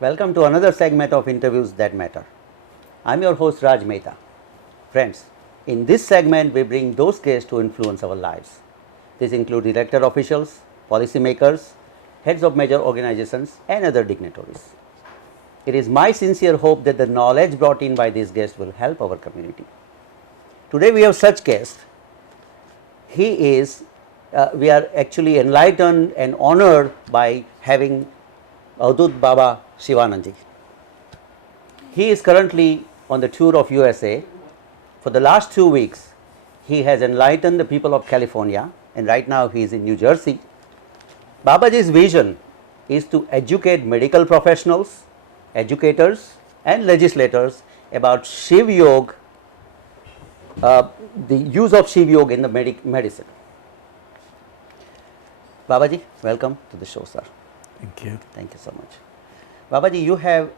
Welcome to another segment of Interviews That Matter. I'm your host Raj Mehta. Friends, in this segment we bring those guests who influence our lives. These include elected officials, policymakers, heads of major organizations and other dignitaries. It is my sincere hope that the knowledge brought in by these guests will help our community. Today we have such guest. We are actually enlightened and honored by having Avdhoot Baba Shivanand Ji. He is currently on the tour of USA. For the last 2 weeks, he has enlightened the people of California, and right now he is in New Jersey. Babaji's vision is to educate medical professionals, educators and legislators about Shivyog, the use of Shivyog in the medicine. Babaji, welcome to the show, sir. Thank you. Thank you so much. Babaji, you have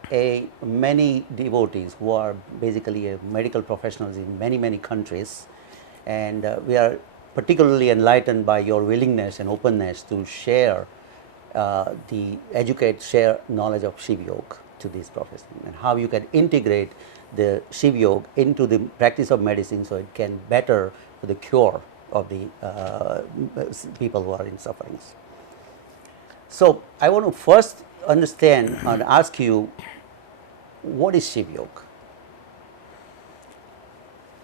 many devotees who are basically medical professionals in many countries, and we are particularly enlightened by your willingness and openness to share share knowledge of Shivyog to these professionals, and how you can integrate the Shivyog into the practice of medicine so it can better the cure of the people who are in sufferings. So I want to first understand and ask you, what is Shivyog?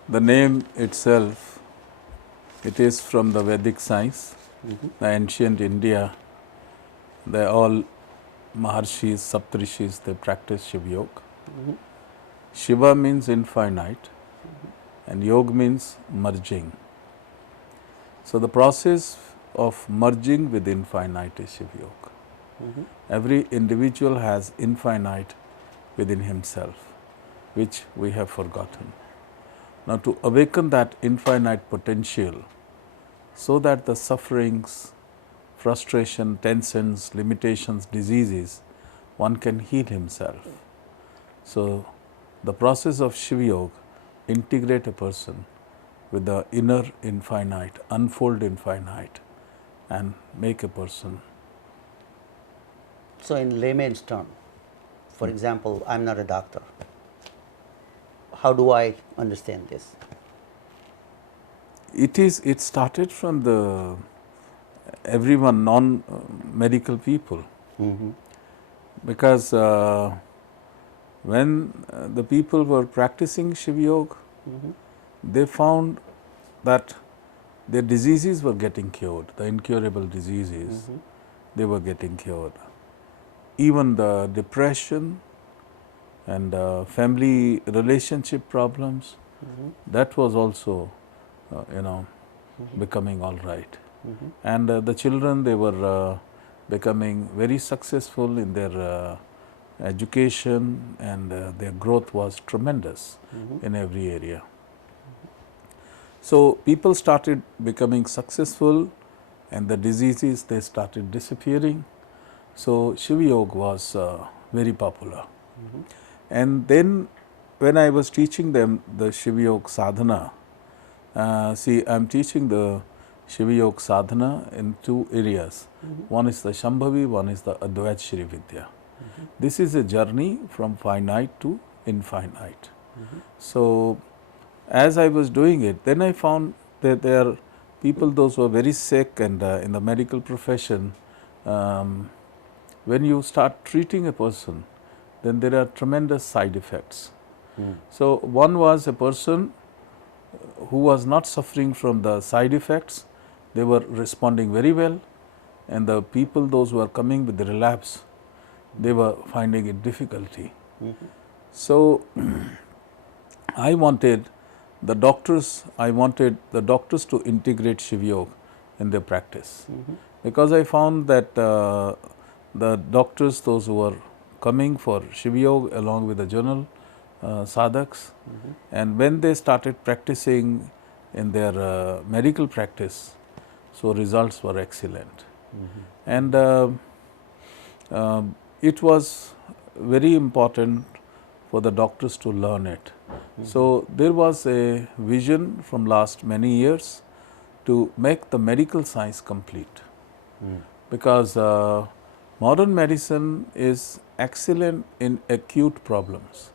The name itself, it is from the Vedic science, the ancient India. They all Maharshis, Saptarishis, they practice Shivyog. Shiva means infinite and Yog means merging. So the process of merging with infinite is Shivyog. Every individual has infinite within himself, which we have forgotten. Now to awaken that infinite potential so that the sufferings, frustration, tensions, limitations, diseases, one can heal himself. So the process of Shivyog integrate a person with the inner infinite, unfold infinite, and make a person. So in layman's term, for example, I'm not a doctor. How do I understand this? It started from the everyone, non-medical people, because when the people were practicing Shivyog, they found that their diseases were getting cured, the incurable diseases, they were getting cured. Even the depression and family relationship problems, that was also, becoming all right. And the children, they were becoming very successful in their education, and their growth was tremendous in every area. So people started becoming successful and the diseases, they started disappearing. So Shivyog was very popular. And then when I was teaching them the Shivyog sadhana, see, I am teaching the Shivyog sadhana in two areas. One is the Shambhavi, one is the Advait Shri Vidya. This is a journey from finite to infinite. So as I was doing it, then I found that there are people, those who are very sick, and in the medical profession, when you start treating a person, then there are tremendous side effects. So one was a person who was not suffering from the side effects, they were responding very well, and the people, those who are coming with the relapse, they were finding it difficulty. So I wanted the doctors to integrate Shivyog in their practice, because I found that the doctors, those who were coming for Shivyog along with the general sadhaks, and when they started practicing in their medical practice, so results were excellent. And it was very important for the doctors to learn it. So there was a vision from last many years to make the medical science complete, because modern medicine is excellent in acute problems.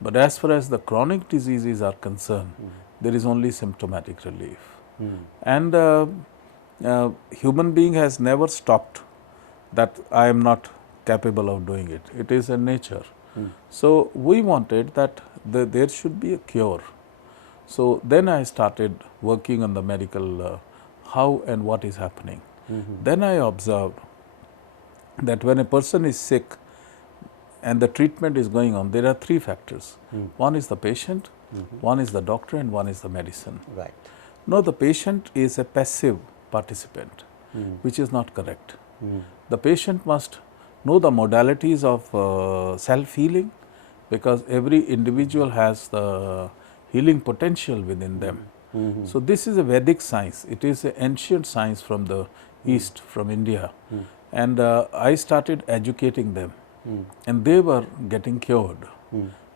But as far as the chronic diseases are concerned, there is only symptomatic relief. And human being has never stopped that I am not capable of doing it. It is a nature. So we wanted that there should be a cure. So then I started working on the medical how and what is happening. Then I observed that when a person is sick and the treatment is going on, there are three factors. One is the patient, one is the doctor, and one is the medicine. Right. No, the patient is a passive participant, which is not correct. The patient must know the modalities of self-healing, because every individual has the healing potential within them. So this is a Vedic science. It is an ancient science from the East, from India. And I started educating them, and they were getting cured.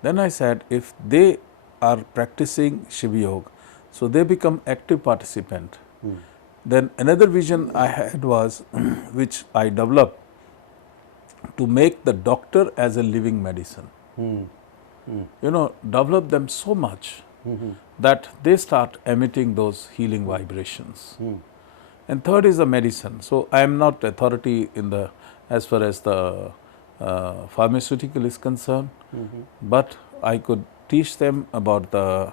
Then I said, if they are practicing Shivyog, so they become active participant. Then another vision I had was, which I developed, to make the doctor as a living medicine. You know, develop them so much that they start emitting those healing vibrations. And third is the medicine. So I am not authority in the, as far as the pharmaceutical is concerned, but I could teach them about the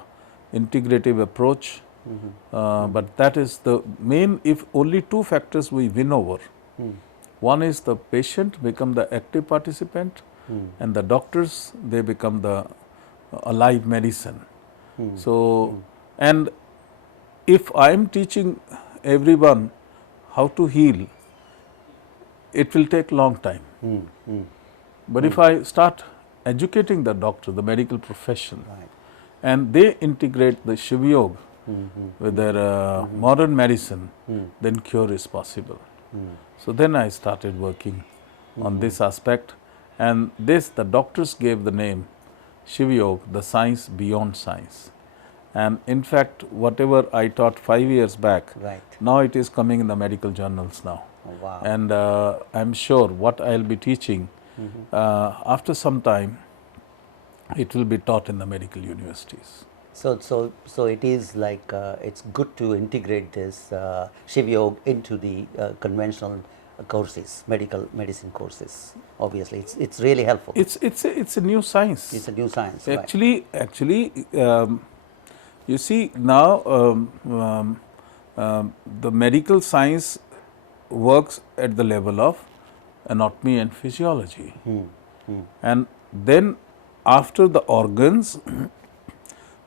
integrative approach. But that is the main, if only two factors we win over. One is the patient become the active participant, and the doctors, they become the alive medicine. So, and if I am teaching everyone how to heal, it will take long time. But if I start educating the doctor, the medical profession, and they integrate the Shivyog with their modern medicine, then cure is possible. So then I started working on this aspect, and this, the doctors gave the name Shivyog, the science beyond science. And in fact, whatever I taught 5 years back, now it is coming in the medical journals now. Oh, wow. And I'm sure what I'll be teaching, after some time, it will be taught in the medical universities. So it is like it's good to integrate this Shivyog into the conventional courses, medicine courses. Obviously, it's really helpful. It's a new science. It's a new science. Actually, you see now the medical science works at the level of anatomy and physiology, and then after the organs,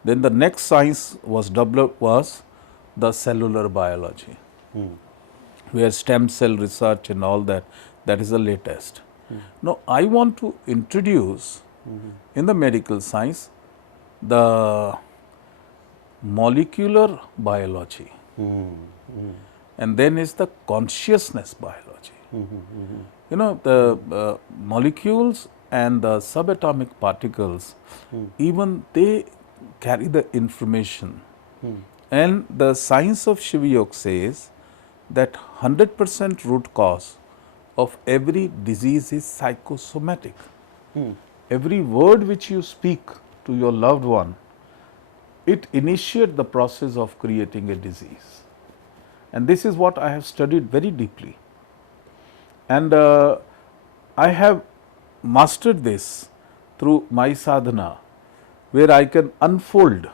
then the next science was developed was the cellular biology, where stem cell research and all that, that is the latest. Now, I want to introduce in the medical science the molecular biology, and then is the consciousness biology. You know, the molecules and the subatomic particles, even they carry the information. And the science of Shivyog says that 100% root cause of every disease is psychosomatic. Every word which you speak to your loved one, it initiates the process of creating a disease. And this is what I have studied very deeply. And I have mastered this through my sadhana, where I can unfold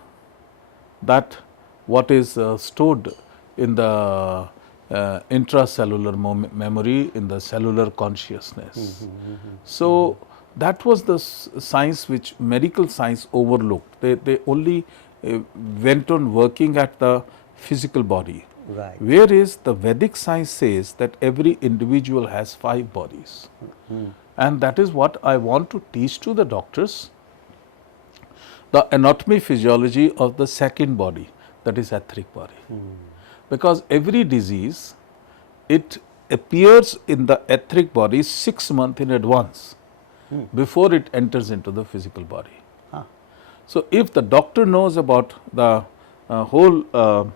that what is stored in the intracellular memory, in the cellular consciousness. So that was the science which medical science overlooked. They only went on working at the physical body. Whereas the Vedic science says that every individual has 5 bodies. And that is what I want to teach to the doctors, the anatomy physiology of the second body, that is etheric body. Because every disease, it appears in the etheric body 6 months in advance before it enters into the physical body. So if the doctor knows about the whole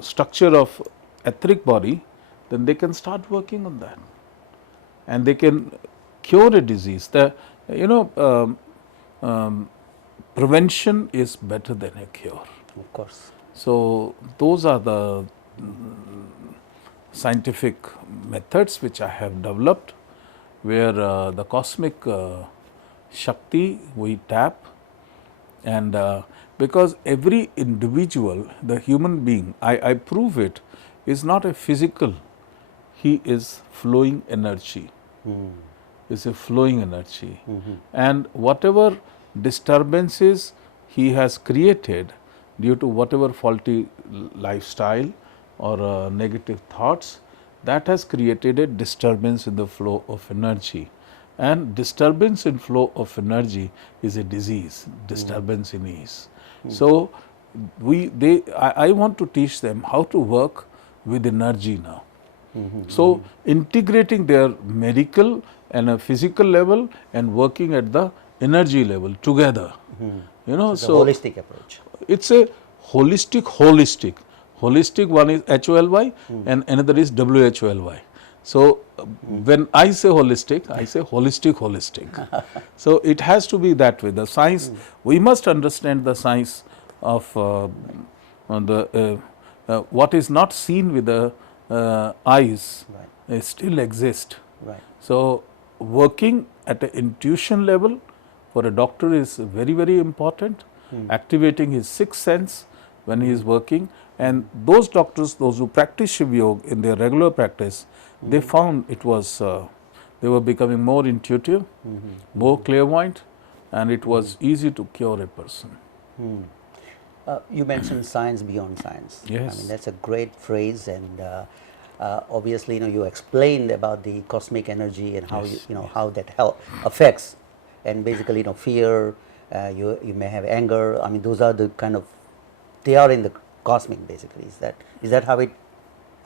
structure of etheric body, then they can start working on that, and they can cure a disease. You know, prevention is better than a cure. Of course. So, those are the scientific methods which I have developed, where the cosmic Shakti we tap, and because every individual, the human being, I prove it, is not a physical, he is flowing energy. Is a flowing energy, and whatever disturbances he has created due to whatever faulty lifestyle or negative thoughts, that has created a disturbance in the flow of energy, and disturbance in flow of energy is a disease, disturbance in ease. So, I want to teach them how to work with energy now. So, integrating their medical and a physical level and working at the energy level together. You know, It's a holistic approach. it's a holistic. Holistic, one is HOLY and another is WHOLY. So, when I say holistic. So, it has to be that way. The science, we must understand the science of what is not seen with the eyes still exist. Right. So, working at an intuition level for a doctor is very, very important, activating his sixth sense when he is working, and those doctors, those who practice Shivyog in their regular practice, they found it was, they were becoming more intuitive, more clairvoyant, and it was easy to cure a person. You mentioned science beyond science. Yes. I mean, that's a great phrase, and obviously, you explained about the cosmic energy and how how that affects, and basically, fear. You may have anger. I mean, those are the kind of, they are in the cosmic. Basically, is that how it?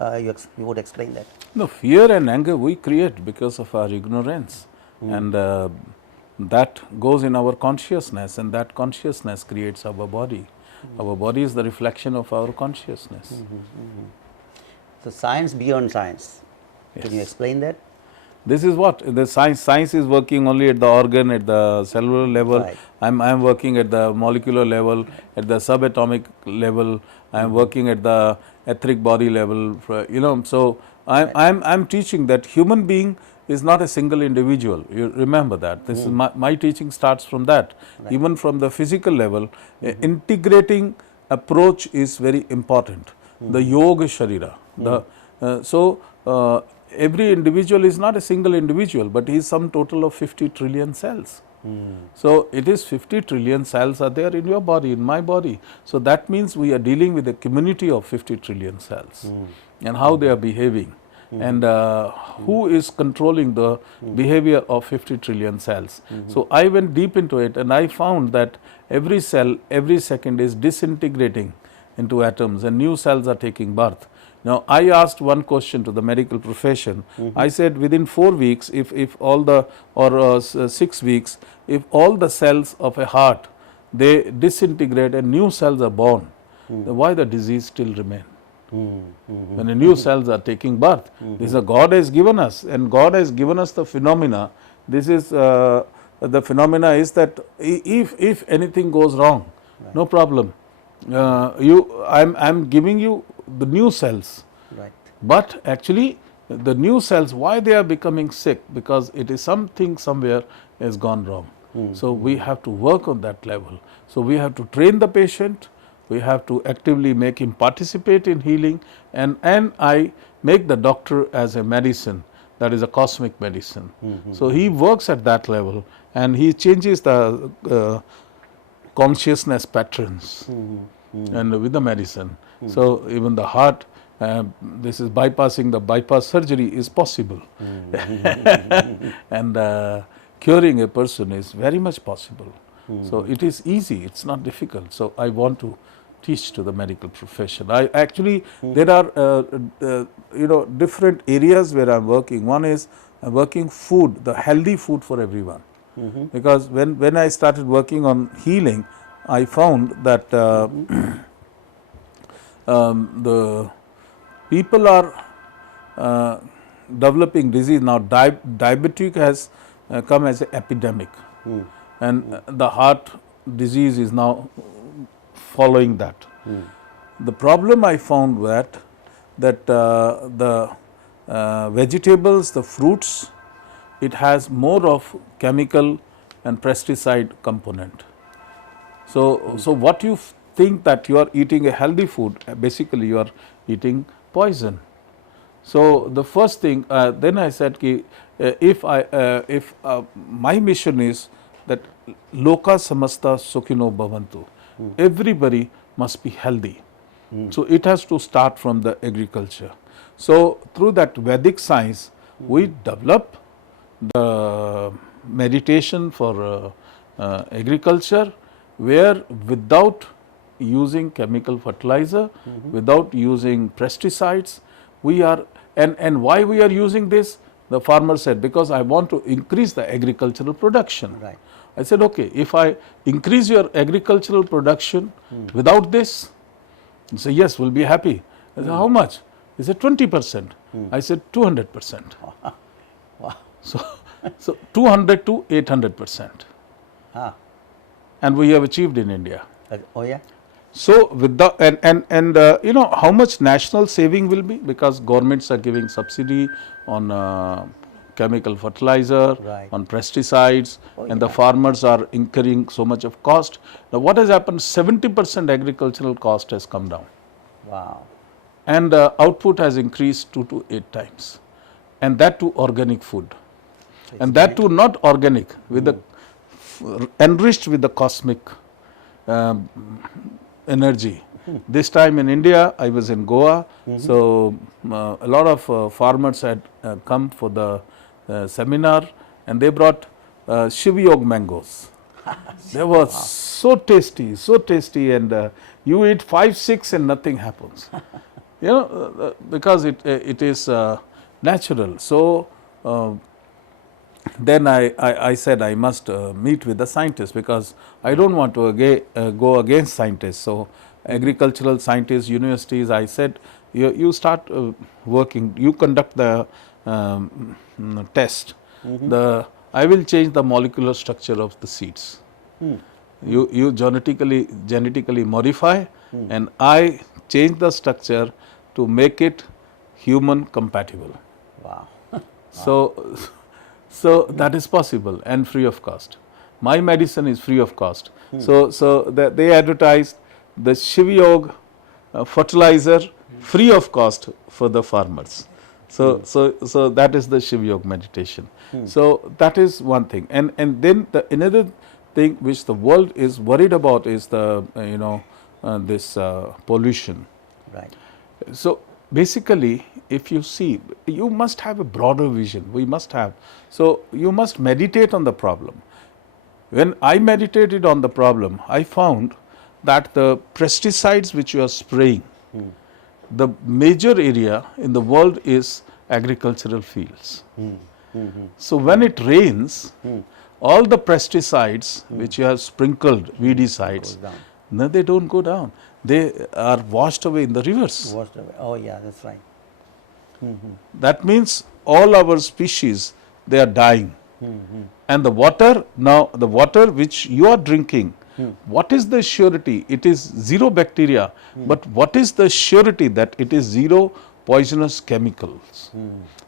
You would explain that? No, fear and anger we create because of our ignorance, and that goes in our consciousness, and that consciousness creates our body. Our body is the reflection of our consciousness. So, science beyond science. Can you explain that? This is what the science is working only at the organ, at the cellular level. Right. I'm working at the molecular level, at the subatomic level. I'm working at the etheric body level. So I'm teaching that human being is not a single individual. You remember that. This is my teaching starts from that. Right. Even from the physical level, integrating approach is very important. The yoga sharira. Every individual is not a single individual, but he is sum total of 50 trillion cells. So, it is 50 trillion cells are there in your body, in my body. So, that means we are dealing with a community of 50 trillion cells and how they are behaving and who is controlling the behavior of 50 trillion cells. So, I went deep into it and I found that every cell every second is disintegrating into atoms and new cells are taking birth. Now, I asked one question to the medical profession. I said within 4 weeks, if all the, or 6 weeks, if all the cells of a heart, they disintegrate and new cells are born, then why the disease still remain? When the new cells are taking birth, this is a God has given us, and God has given us the phenomena. This is, the phenomena is that if anything goes wrong, no problem. I'm giving you the new cells, right. But actually the new cells, why they are becoming sick? Because it is something somewhere has gone wrong. So, we have to work on that level. So, we have to train the patient, we have to actively make him participate in healing, and I make the doctor as a medicine, that is a cosmic medicine. So, he works at that level and he changes the consciousness patterns and with the medicine. So, even the heart, this is bypassing, the bypass surgery is possible and curing a person is very much possible. So, it is easy, it is not difficult. So, I want to teach to the medical profession. I actually, there are different areas where I am working. One is I am working food, the healthy food for everyone. Because when I started working on healing, I found that the people are developing disease now. Diabetic has come as an epidemic. And the heart disease is now following that. The problem I found that the vegetables, the fruits, it has more of chemical and pesticide component. So what you think that you are eating a healthy food, basically you are eating poison. So the first thing, then I said, ki, if my mission is that loka samasta sukhino bhavantu, everybody must be healthy. So it has to start from the agriculture. So through that Vedic science, we develop the meditation for agriculture, where without using chemical fertilizer, without using pesticides, we are, and why we are using this? The farmer said, because I want to increase the agricultural production. Right. I said, okay, if I increase your agricultural production without this, he said, yes, we'll be happy. I said, how much? He said, 20%. I said, 200%. Wow. So 200 to 800%. Ah. And we have achieved in India. Oh yeah. So with the and you know how much national saving will be, because governments are giving subsidy on chemical fertilizer, Right. on pesticides, Oh, and the yeah. farmers are incurring so much of cost. Now what has happened? 70% agricultural cost has come down, Wow. and output has increased 2 to 8 times, and that too organic food, and that too not organic, with the enriched with the cosmic energy. This time in India, I was in Goa, so a lot of farmers had come for the seminar, and they brought Shivyog mangoes. They were so tasty, and you eat 5, 6 and nothing happens. You know, because it is natural. So then I said I must meet with the scientists, because I don't want to go against scientists. So agricultural scientists, universities, I said, you start working, you conduct the test. I will change the molecular structure of the seeds. You genetically modify, and I change the structure to make it human compatible. Wow. So that is possible and free of cost. My medicine is free of cost. So they advertised the Shivyog fertilizer free of cost for the farmers. So that is the Shivyog meditation. So that is one thing. And then another thing which the world is worried about is the this pollution. Right. So basically, if you see, you must have a broader vision. We must have. So you must meditate on the problem. When I meditated on the problem, I found that the pesticides which you are spraying, the major area in the world is agricultural fields. So when it rains, all the pesticides which you have sprinkled, weedicides, no, they don't go down. They are washed away in the rivers. Washed away. Oh yeah, that's right. That means all our species, they are dying. And the water, now the water which you are drinking, what is the surety? It is zero bacteria, but what is the surety that it is zero poisonous chemicals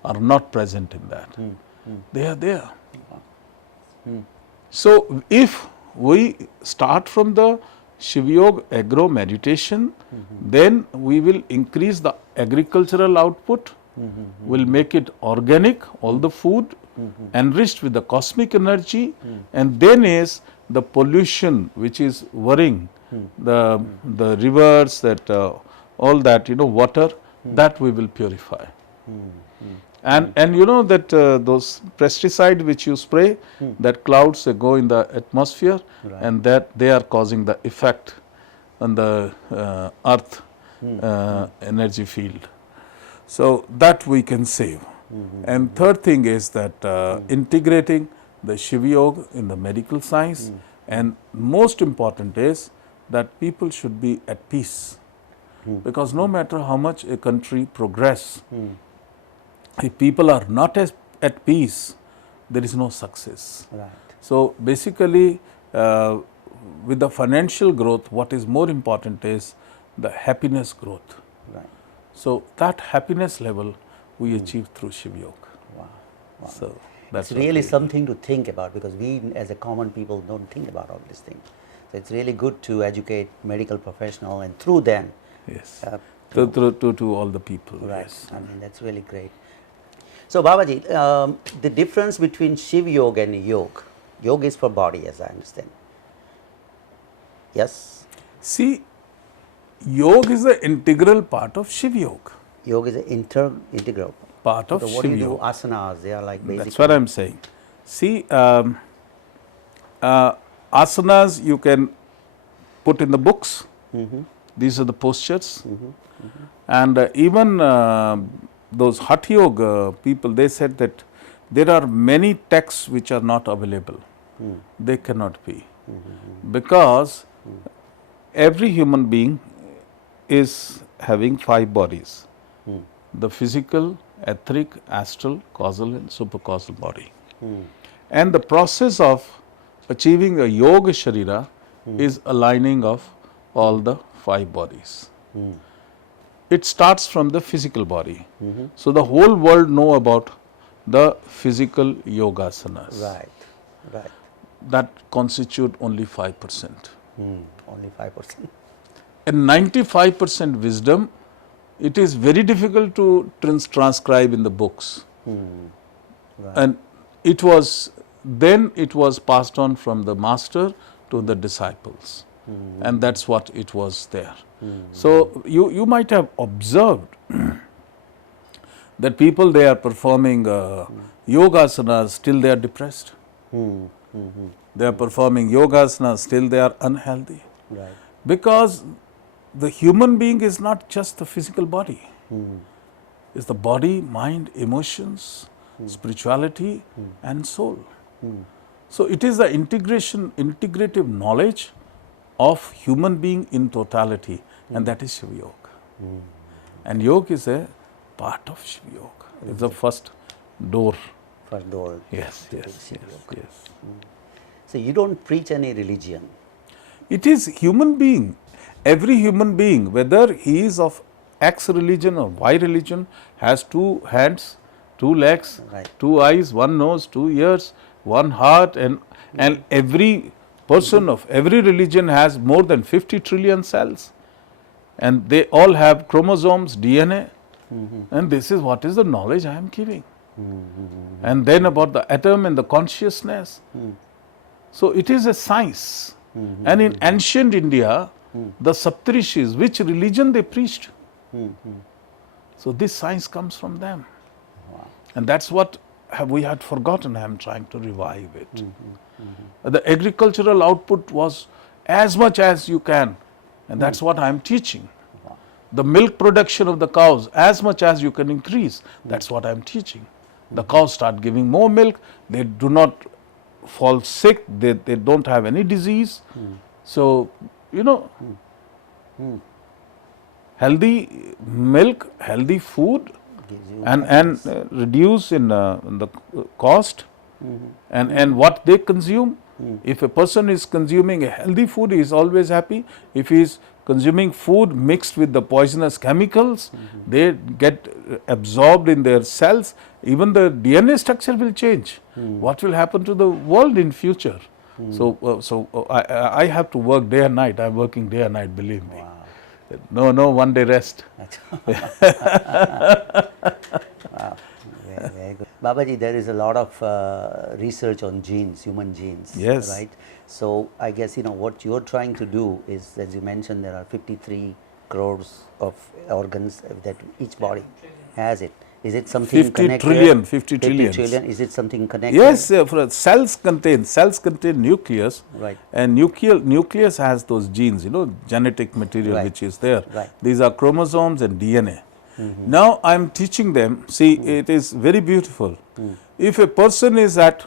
are not present in that? They are there. So if we start from the Shivyog agro meditation, then we will increase the agricultural output, will make it organic, all the food, enriched with the cosmic energy, and then is the pollution which is worrying the rivers, that all that, water, that we will purify. And you know that those pesticide which you spray, that clouds go in the atmosphere, and that they are causing the effect on the earth energy field. So that we can save. And third thing is that integrating the Shivyog in the medical science, and most important is that people should be at peace, because no matter how much a country progress, if people are not at peace, there is no success. Right. So basically, with the financial growth, what is more important is the happiness growth. Right. So that happiness level we achieve through Shivyog. Wow. Wow. So that's It's what really we do. something to think about, because we as a common people don't think about all these things. So it's really good to educate medical professional, and through them. Yes. uh, To all the people. Right. Yes. I mean, that's really great. So Babaji, the difference between Shiv Yoga and Yoga. Yoga is for body, as I understand. Yes. See, yoga is an integral part of Shivyog. Yoga is an integral Part of So what do you do? Shivyog. Asanas, they are like basically. That's what I'm saying. See, asanas you can put in the books. These are the postures. And even those Hatha Yoga people, they said that there are many texts which are not available. They cannot be. Because every human being is having 5 bodies. The physical, etheric, astral, causal and supercausal body. And the process of achieving a yoga sharira is aligning of all the 5 bodies. It starts from the physical body. So the whole world know about the physical yogasanas. Right. Right. That constitute only 5%. Only 5%. And 95% wisdom, it is very difficult to transcribe in the books. Right. And it was passed on from the master to the disciples. And that's what it was there. So you might have observed that people, they are performing yogasanas, still they are depressed. They are performing yogasanas, still they are unhealthy. Right. Because the human being is not just the physical body. It's the body, mind, emotions, spirituality and soul. So it is the integrative knowledge of human being in totality, and that is Shivyog. And yoga is a part of Shivyog. It's the first door. First door. Yes, to yes, Shiv yes, Yoga. yes. So you don't preach any religion. It is human being. Every human being, whether he is of X religion or Y religion, has 2 hands, 2 legs, Right. 2 eyes, 1 nose, 2 ears, 1 heart, and every person of every religion has more than 50 trillion cells. And they all have chromosomes, DNA, and this is what is the knowledge I am giving. And then about the atom and the consciousness. So it is a science. And in ancient India, the Saptarishis, which religion they preached? So this science comes from them. And that's what we had forgotten. I am trying to revive it. The agricultural output was as much as you can, and that's what I am teaching. The milk production of the cows, as much as you can increase, that's what I am teaching. The cows start giving more milk, they do not fall sick, they don't have any disease. So, healthy milk, healthy food, Gives you and reduce in the cost, and what they consume. If a person is consuming a healthy food, he is always happy. If he is consuming food mixed with the poisonous chemicals, they get absorbed in their cells. Even the DNA structure will change. What will happen to the world in future? So I have to work day and night. I am working day and night, believe me. No, one day rest. Wow, very good. Babaji, there is a lot of research on genes, human genes. Yes. Right. So I guess what you're trying to do is, as you mentioned, there are 53 crores of organs that each body has it. Is it something 50 connected? trillion, 50 trillion. trillions. Is it something connected? Yes, for cells contain nucleus, Right. and nucleus has those genes, genetic material Right. which is there. Right. These are chromosomes and DNA. Now I am teaching them. See, it is very beautiful. If a person is at,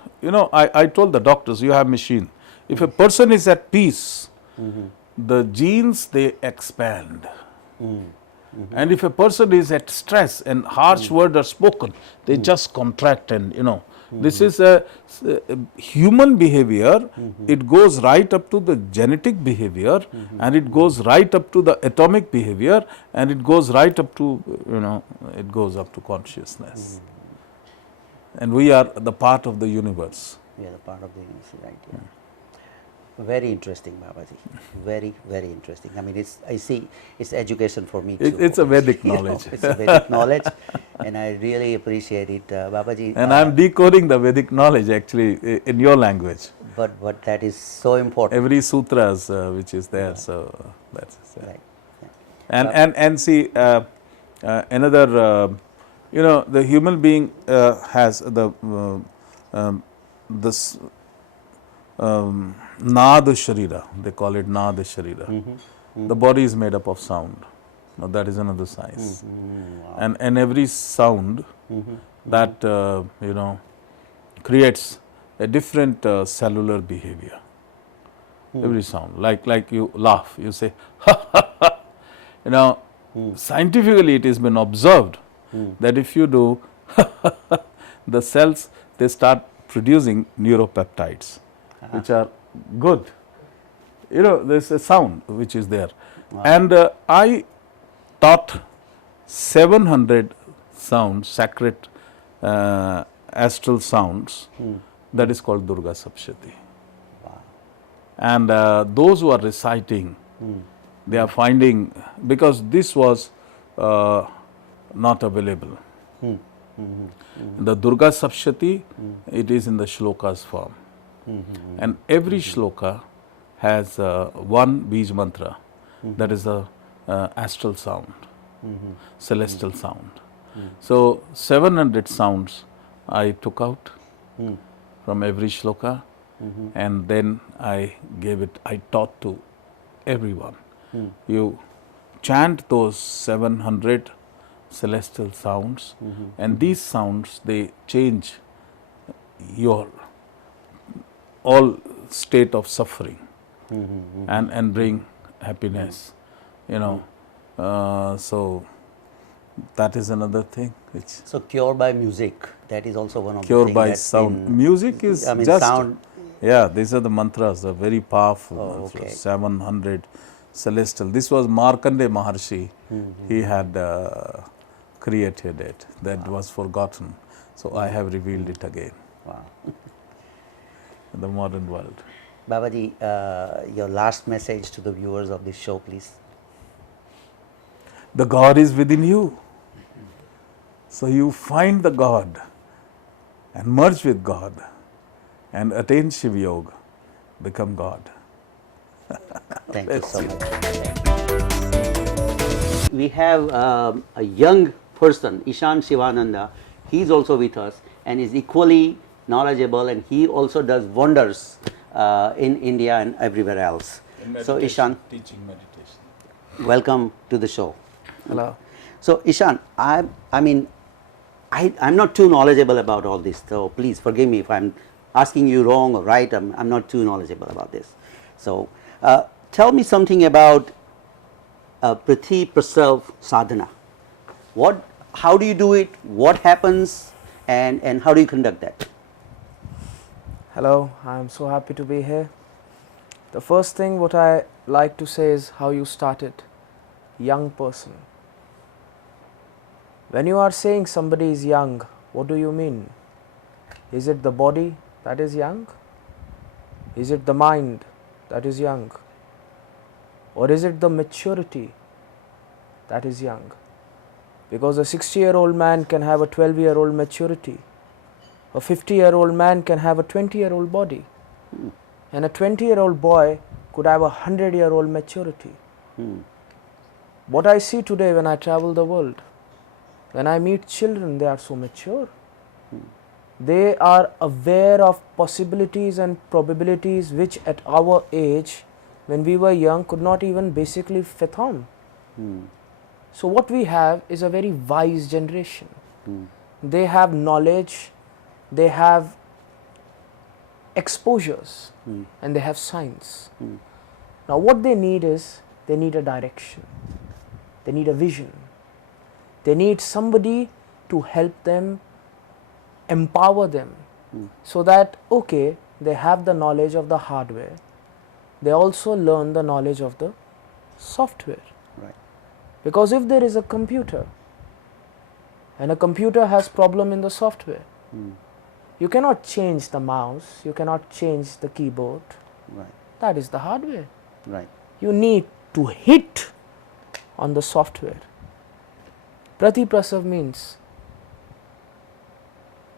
I told the doctors, you have machine. If a person is at peace, the genes they expand. And if a person is at stress and harsh words are spoken, they just contract and This is a human behavior. It goes right up to the genetic behavior, and it goes right up to the atomic behavior, and it goes right up to, it goes up to consciousness. And we are the part of the universe. We are the part of the universe, right? Yeah. Very interesting, Babaji. Very, very interesting. I mean, I see it's education for me too. It's a Vedic knowledge. It's a Vedic knowledge, and I really appreciate it, Babaji. And I am decoding the Vedic knowledge actually in your language. But that is so important. Every sutras which is there, so that's Right. and see another, the human being has this Nada Sharira, they call it Nada Sharira. The body is made up of sound. Now that is another science. Wow. And every sound that creates a different cellular behavior. Every sound, like you laugh, you say ha ha ha. Scientifically it has been observed that if you do the cells, they start producing neuropeptides, which are good. There's a sound which is there. Wow. And I taught 700 sounds, sacred astral sounds, that is called Durga Sapshati. Wow. And those who are reciting, they are finding, because this was not available. The Durga Sapshati, it is in the shlokas form. And every shloka has one Bij mantra, that is a astral sound, celestial sound. So 700 sounds I took out from every shloka, and then I taught to everyone. You chant those 700 celestial sounds, and these sounds, they change your all state of suffering and bring happiness, so that is another thing which. So cure by music, that is also one of Cure the by things sound. Music is just sound. Yeah, these are the mantras, are very powerful. Oh, okay. 700 celestial. This was Markandeya Maharshi. He had created it. That was forgotten. So I have revealed it again. Wow. In the modern world. Babaji, your last message to the viewers of this show, please. The God is within you. So you find the God and merge with God and attain Shivyog, become God. Thank you so much. We have a young person, Ishan Shivananda. He is also with us and is equally knowledgeable, and he also does wonders in India and everywhere else. So Ishan, Teaching meditation. welcome to the show. Hello. So Ishan, I'm not too knowledgeable about all this, so please forgive me if I'm asking you wrong or right. I'm not too knowledgeable about this. So tell me something about Prithvi Prasav Sadhana. How do you do it? What happens? And how do you conduct that? Hello, I'm so happy to be here. The first thing what I like to say is how you started. Young person. When you are saying somebody is young, what do you mean? Is it the body that is young? Is it the mind that is young? Or is it the maturity that is young? Because a 60-year-old man can have a 12-year-old maturity. A 50-year-old man can have a 20-year-old body. And a 20-year-old boy could have a 100-year-old maturity. What I see today when I travel the world, when I meet children, they are so mature. They are aware of possibilities and probabilities which at our age, when we were young, could not even basically fathom. So what we have is a very wise generation. They have knowledge, they have exposures, and they have science. Now what they need is, they need a direction, they need a vision, they need somebody to help them, empower them, so that okay, they have the knowledge of the hardware, they also learn the knowledge of the software. Right. Because if there is a computer and a computer has problem in the software, you cannot change the mouse, you cannot change the keyboard. Right. That is the hardware. Right. You need to hit on the software. Pratiprasav means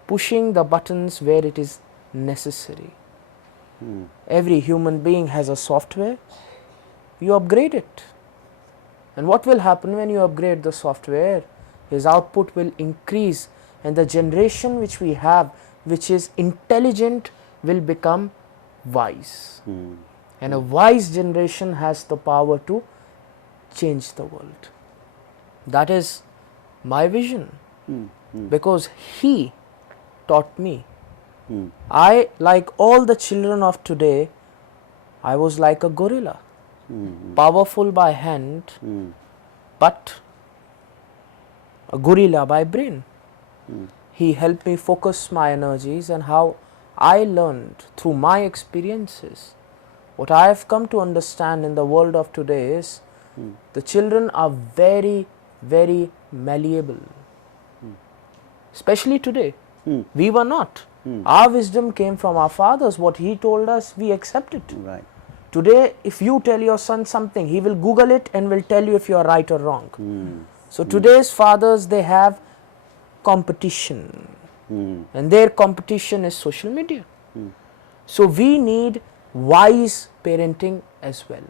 pushing the buttons where it is necessary. Every human being has a software, you upgrade it. And what will happen when you upgrade the software? His output will increase, and the generation which we have, which is intelligent, will become wise. And a wise generation has the power to change the world. That is my vision, because he taught me. I, like all the children of today, I was like a gorilla, powerful by hand, but a gorilla by brain. He helped me focus my energies, and how I learned through my experiences. What I have come to understand in the world of today is the children are very, very malleable. Especially today. We were not. Our wisdom came from our fathers. What he told us, we accepted. Right. Today, if you tell your son something, he will Google it and will tell you if you are right or wrong. So today's fathers, they have competition, and their competition is social media. So we need wise parenting as well.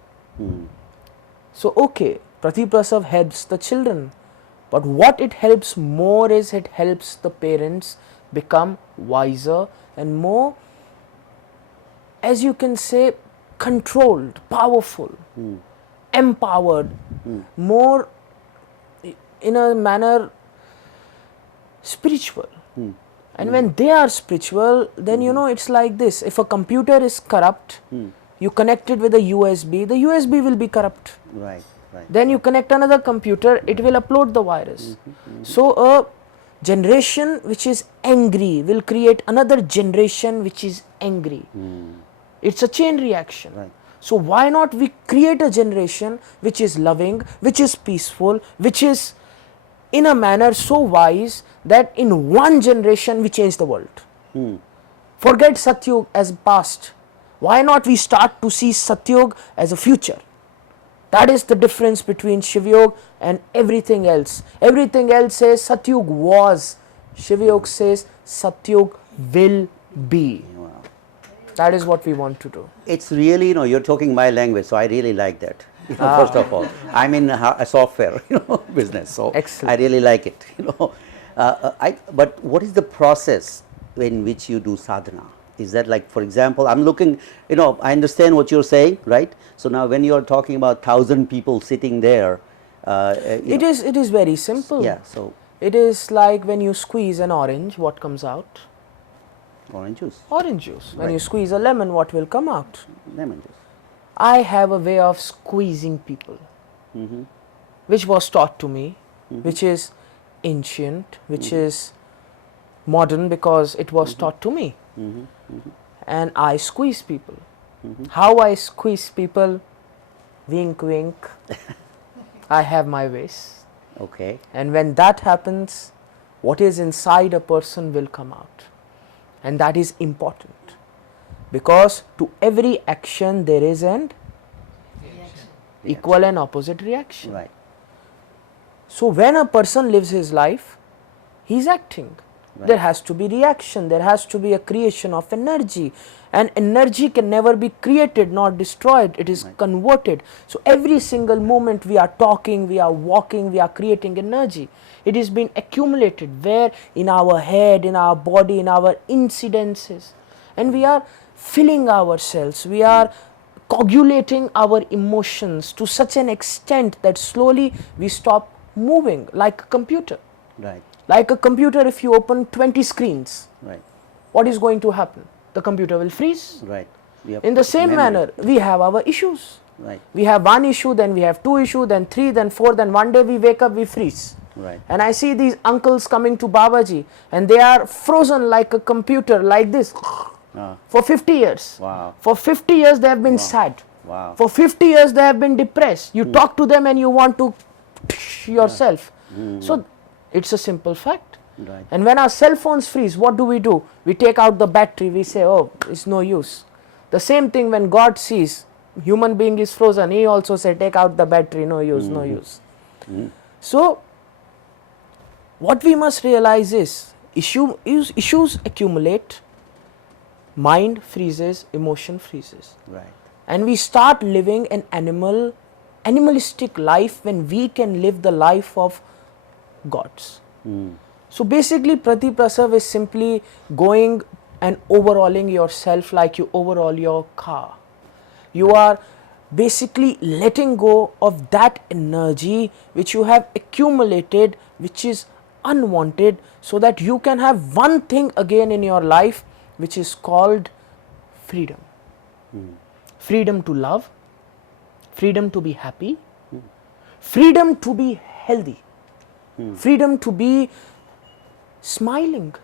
So okay, Pratiprasav helps the children, but what it helps more is it helps the parents become wiser and more, as you can say, controlled, powerful, empowered, more in a manner spiritual. And when they are spiritual, then you know, it's like this: if a computer is corrupt, you connect it with a USB, the USB will be corrupt. Right. Right. Then you connect another computer, it will upload the virus. So a generation which is angry will create another generation which is angry. It's a chain reaction. Right. So why not we create a generation which is loving, which is peaceful, which is in a manner so wise that in one generation we change the world. Forget Satyug as past. Why not we start to see Satyug as a future? That is the difference between Shivyog and everything else. Everything else says Satyug was. Shivyog says Satyug will be. Wow. That is what we want to do. It's really, you're talking my language, so I really like that. First of all, I'm in a software, business, so Excellent. I really like it. But what is the process in which you do sadhana? Is that like, for example, I'm looking, I understand what you're saying, right? So now when you're talking about 1,000 people sitting there, It is very simple. Yeah, so It is like when you squeeze an orange, what comes out? orange juice, Orange juice. When Right. you squeeze a lemon, what will come out? lemon juice. I have a way of squeezing people, which was taught to me, which is ancient, which is modern, because it was taught to me. And I squeeze people. How I squeeze people? Wink, wink. I have my ways. Okay. And when that happens, what is inside a person will come out. And that is important. Because to every action there is an equal and opposite reaction. Right. So when a person lives his life, he is acting. Right. There has to be reaction, there has to be a creation of energy, and energy can never be created nor destroyed, it is converted. So every single moment we are talking, we are walking, we are creating energy. It is being accumulated where? In our head, in our body, in our incidences, and we are filling ourselves, we are coagulating our emotions to such an extent that slowly we stop moving, like a computer. Right. Like a computer, if you open 20 screens, Right. what is going to happen? The computer will freeze. Right. We have In the same memory. manner, we have our issues. Right. We have one issue, then we have two issues, then three, then four, then one day we wake up, we freeze. Right. And I see these uncles coming to Babaji and they are frozen like a computer, like this, for 50 years. Wow. For 50 years they have been sad. Wow. For 50 years they have been depressed. You talk to them and you want to yourself. So it's a simple fact. Right. And when our cell phones freeze, what do? We take out the battery, we say, oh, it's no use. The same thing when God sees human being is frozen, he also said, take out the battery, no use, no use. So what we must realize is issues accumulate, mind freezes, emotion freezes. Right. And we start living an animalistic life when we can live the life of gods. So basically Pratiprasav is simply going and overhauling yourself like you overhaul your car. You are basically letting go of that energy which you have accumulated, which is unwanted, so that you can have one thing again in your life, which is called freedom. Freedom to love, freedom to be happy, freedom to be healthy, freedom to be smiling.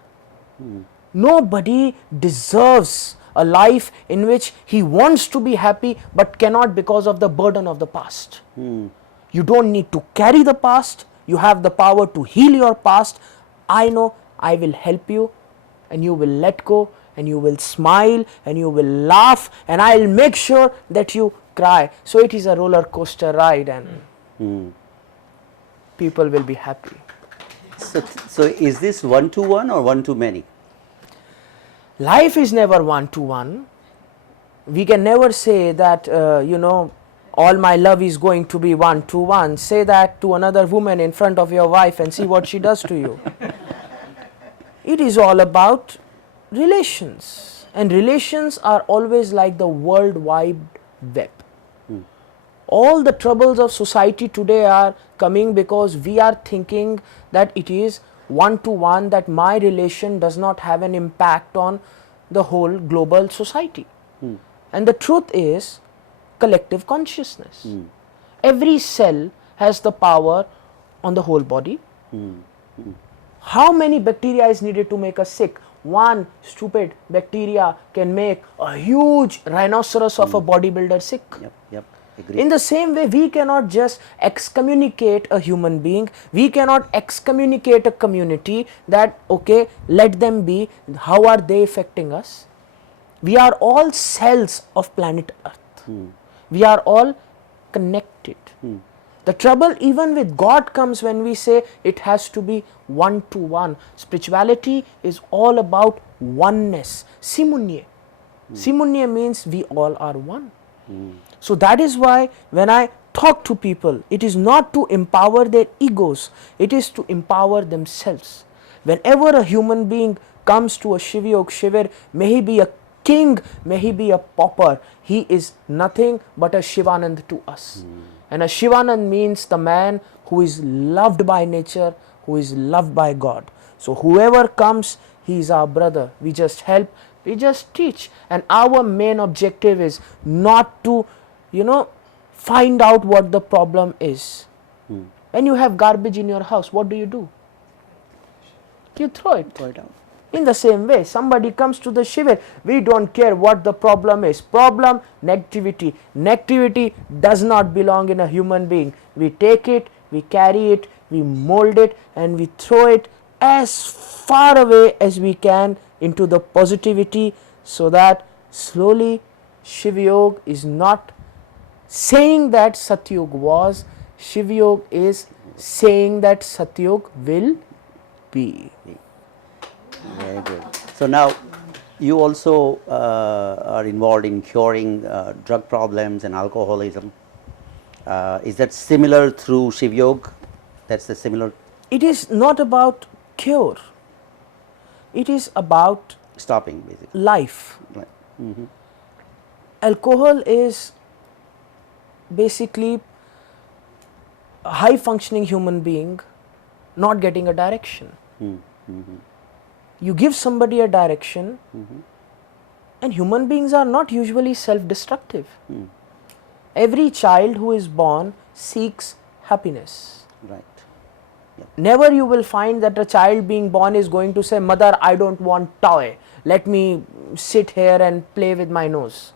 Nobody deserves a life in which he wants to be happy but cannot because of the burden of the past. You don't need to carry the past, you have the power to heal your past. I know I will help you, and you will let go, and you will smile, and you will laugh, and I will make sure that you cry. So it is a roller coaster ride, and people will be happy. So is this one-to-one or one-to-many? Life is never one-to-one. We can never say that, all my love is going to be one-to-one. Say that to another woman in front of your wife and see what she does to you. It is all about relations. And relations are always like the World Wide Web. All the troubles of society today are coming because we are thinking that it is one-to-one, that my relation does not have an impact on the whole global society. And the truth is collective consciousness. Every cell has the power on the whole body. How many bacteria is needed to make us sick? One stupid bacteria can make a huge rhinoceros of a bodybuilder sick. Yep. Agree. In the same way, we cannot just excommunicate a human being, we cannot excommunicate a community that, okay, let them be, how are they affecting us? We are all cells of planet Earth. We are all connected. The trouble even with God comes when we say it has to be one-to-one. Spirituality is all about oneness. Simunye. Simunye means we all are one. So that is why when I talk to people, it is not to empower their egos, it is to empower themselves. Whenever a human being comes to a Shivyog Shivir, may he be a king, may he be a pauper, he is nothing but a Shivanand to us. And a Shivanand means the man who is loved by nature, who is loved by God. So whoever comes, he is our brother. We just help, we just teach. And our main objective is not to find out what the problem is. When you have garbage in your house, what do? You throw it. out. In the same way, somebody comes to the Shivir, we don't care what the problem is. Problem, negativity. Negativity does not belong in a human being. We take it, we carry it, we mold it, and we throw it as far away as we can into the positivity, so that slowly Shivyog is not saying that Satyug was, Shivyog is saying that Satyug will be. Very good. So now you also are involved in curing drug problems and alcoholism. Is that similar through Shivyog? That's the similar? It is not about cure. It is about Stopping, basically. life. Right. Alcohol is basically a high functioning human being not getting a direction. You give somebody a direction, and human beings are not usually self-destructive. Every child who is born seeks happiness. Right. Never you will find that a child being born is going to say, "Mother, I don't want toy. Let me sit here and play with my nose."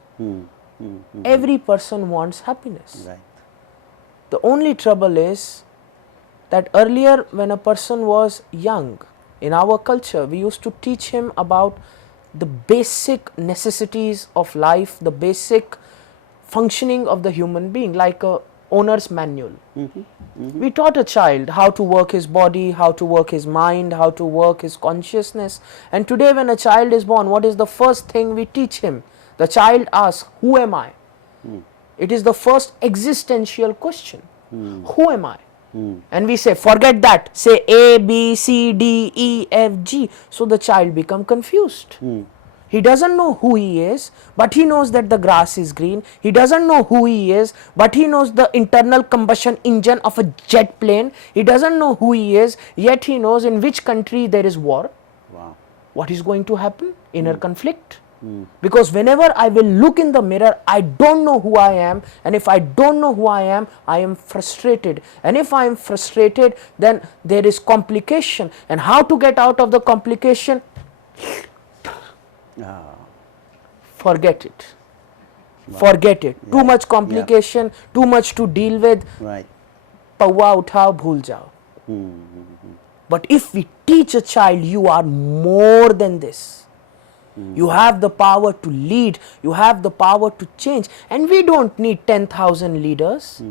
Every person wants happiness. Right. The only trouble is that earlier when a person was young, in our culture, we used to teach him about the basic necessities of life, the basic functioning of the human being, like a owner's manual. We taught a child how to work his body, how to work his mind, how to work his consciousness. And today when a child is born, what is the first thing we teach him? The child asks, "Who am I?" It is the first existential question. Who am I? And we say, "Forget that, say A, B, C, D, E, F, G." So the child become confused. He doesn't know who he is, but he knows that the grass is green. He doesn't know who he is, but he knows the internal combustion engine of a jet plane. He doesn't know who he is, yet he knows in which country there is war. Wow. What is going to happen? Inner conflict. Because whenever I will look in the mirror, I don't know who I am, and if I don't know who I am frustrated. And if I am frustrated, then there is complication. And how to get out of the complication? Forget it. Forget it. Too much complication, too much to deal with. Right. Pawa uthao, bhul jao. But if we teach a child, you are more than this. You have the power to lead, you have the power to change, and we don't need 10,000 leaders.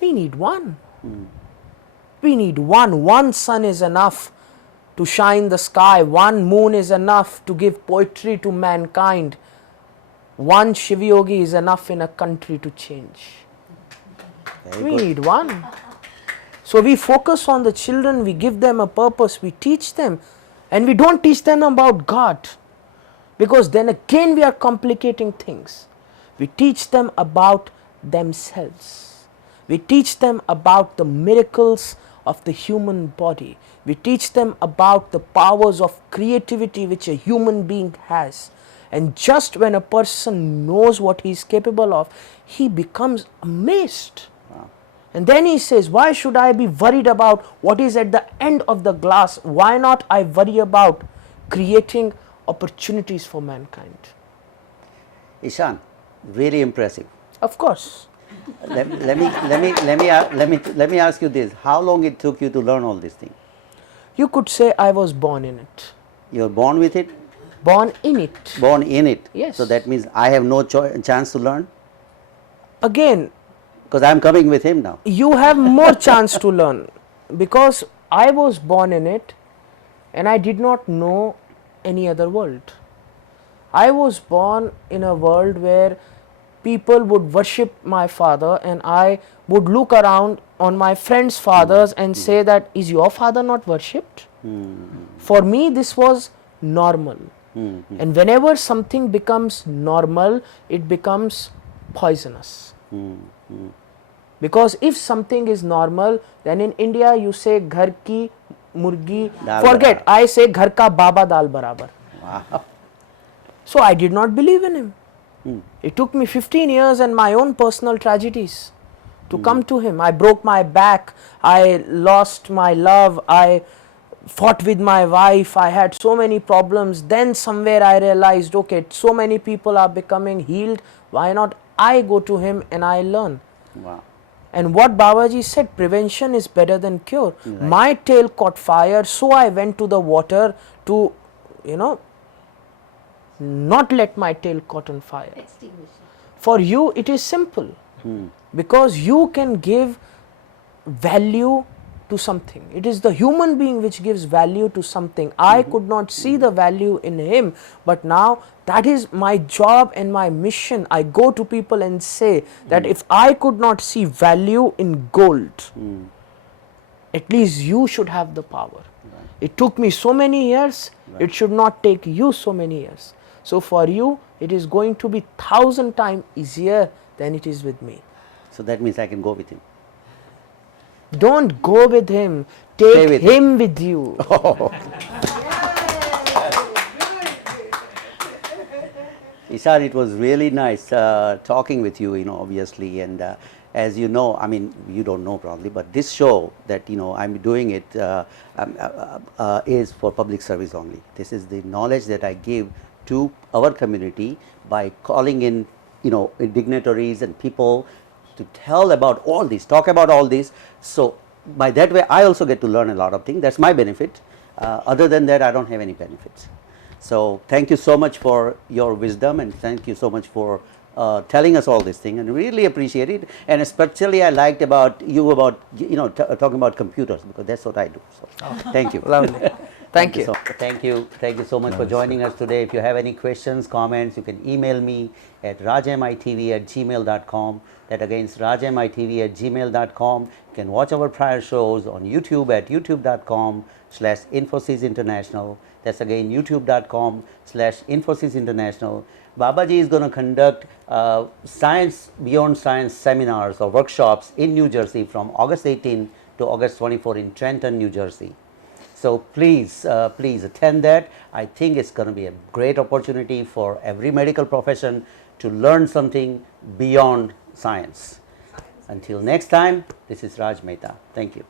We need one. We need one. One sun is enough to shine the sky, one moon is enough to give poetry to mankind. One Shivyogi is enough in a country to change. We need one. So we focus on the children, we give them a purpose, we teach them, and we don't teach them about God. Because then again we are complicating things. We teach them about themselves. We teach them about the miracles of the human body. We teach them about the powers of creativity which a human being has. And just when a person knows what he is capable of, he becomes amazed. And then he says, "Why should I be worried about what is at the end of the glass? Why not I worry about creating opportunities for mankind?" Ishan, really impressive. Of course. Let me ask you this: how long it took you to learn all these things? You could say I was born in it. You're born with it. Born in it. Born in it. Yes. So that means I have no chance to learn, Again, because I'm coming with him now. you have more chance to learn, because I was born in it and I did not know any other world. I was born in a world where people would worship my father, and I would look around on my friends' fathers and say that, "Is your father not worshipped?" For me this was normal. And whenever something becomes normal, it becomes poisonous. Because if something is normal, then in India you say ghar ki murgi, Dal forget, barabar. I say ghar ka baba dal barabar. Wow. So I did not believe in him. It took me 15 years and my own personal tragedies to come to him. I broke my back, I lost my love, I fought with my wife, I had so many problems. Then somewhere I realized, okay, so many people are becoming healed, why not I go to him and I learn. Wow. And what Babaji said, prevention is better than cure. My tail caught fire, so I went to the water to, not let my tail caught on fire. For you it is simple, because you can give value to something. It is the human being which gives value to something. I could not see the value in him, but now that is my job and my mission. I go to people and say that if I could not see value in gold, at least you should have the power. It took me so many years, it should not take you so many years. So for you, it is going to be 1,000 times easier than it is with me. So that means I can go with him. Don't go with him, Stay take with him with you. Ishan, it was really nice talking with you, obviously, and as you know, I mean, you don't know probably, but this show that I'm doing it is for public service only. This is the knowledge that I give to our community by calling in dignitaries and people to tell about all this, talk about all this. So by that way, I also get to learn a lot of things. That's my benefit. Other than that, I don't have any benefits. So thank you so much for your wisdom, and thank you so much for telling us all this thing, and really appreciate it. And especially I liked about talking about computers, because that's what I do. So thank you. Lovely. Thank you. Thank you so much for joining us today. If you have any questions, comments, you can email me at rajmitv@gmail.com. That again is rajmitv@gmail.com. You can watch our prior shows on YouTube at youtube.com/Infosys International. That's again youtube.com/Infosys International. Babaji is going to conduct Science Beyond Science seminars or workshops in New Jersey from August 18 to August 24 in Trenton, New Jersey. So please attend that. I think it's going to be a great opportunity for every medical profession to learn something beyond science. Until next time, this is Raj Mehta. Thank you.